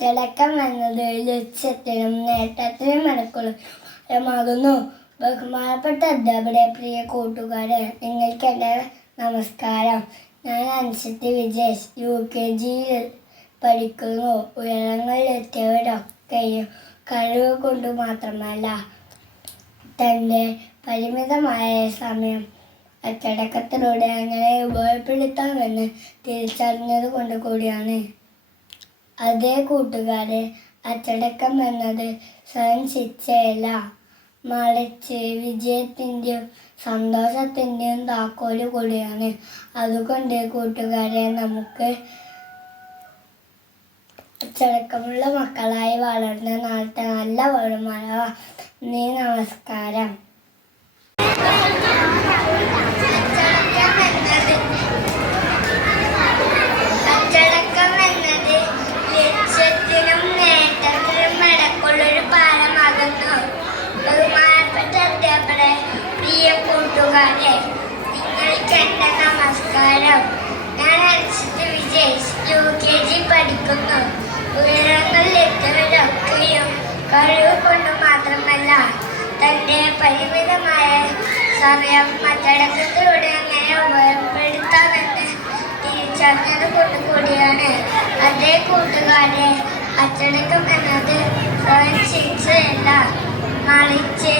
തിളക്കം എന്നത് ലക്ഷ്യത്തിനും നേട്ടത്തിനും മനക്കുളമാകുന്നു. ബഹുമാനപ്പെട്ട അധ്യാപകരെ, പ്രിയ കൂട്ടുകാരെ, നിങ്ങൾക്ക് എൻ്റെ നമസ്കാരം. ഞാൻ അൻഷിത്ത് വിജേഷ്, UKG പഠിക്കുന്നു. ഉയരങ്ങളിലെത്തിയവരൊക്കെയും കഴിവ് കൊണ്ട് മാത്രമല്ല, തൻ്റെ പരിമിതമായ സമയം അച്ചടക്കത്തിലൂടെ അങ്ങനെ ഉപയോഗപ്പെടുത്താമെന്ന് തിരിച്ചറിഞ്ഞത് കൊണ്ട് കൂടിയാണ്. അതേ കൂട്ടുകാരെ, അച്ചടക്കം എന്നത് സ്വയം ശിക്ഷയല്ല, മറിച്ച് വിജയത്തിൻ്റെയും സന്തോഷത്തിൻ്റെയും താക്കോല് കൂടിയാണ്. അതുകൊണ്ട് കൂട്ടുകാരെ, നമുക്ക് അച്ചടക്കമുള്ള മക്കളായി വളർന്ന് നാളത്തെ നല്ല പൗരന്മാരാവാം. നമസ്കാരം. അച്ചടക്കം എന്നത് ലക്ഷ്യത്തിനും നേട്ടത്തിനും ഇടയ്ക്കുള്ളൊരു പാലമാകുന്നു. ബഹുമാനപ്പെട്ട അധ്യാപകരെ, പ്രിയ കൂട്ടുകാരെ, നിങ്ങൾക്ക് എൻ്റെ നമസ്കാരം. ഞാൻ അൻഷിത്ത് വിജേഷ്, UKG പഠിക്കുന്നു. ഉയരങ്ങളിലെത്തിയവരൊക്കെയും കഴിവ് കൊണ്ട് മാത്രമല്ല, തൻ്റെ പരിമിതമായ സമയം അച്ചടക്കത്തിലൂടെ എങ്ങനെ ഉപയോഗപ്പെടുത്താമെന്ന് തിരിച്ചറിഞ്ഞത് കൊണ്ട് കൂടിയാണ്. അതേ കൂട്ടുകാരെ, അച്ചടക്കം എന്നത് സ്വയം ശിക്ഷയല്ല, മറിച്ച്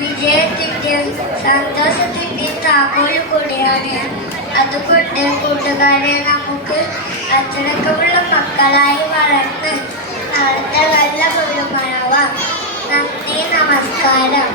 വിജയത്തിൻ്റെയും സന്തോഷത്തിൻ്റെയും താക്കോല് കൂടിയാണ്. അതുകൊണ്ട് കൂട്ടുകാരെ, നമുക്ക് അച്ചടക്കമുള്ള മക്കളായി വളർന്ന് നാളത്തെ നല്ല പൗരന്മാരാവാം. നന്ദി, നമസ്കാരം.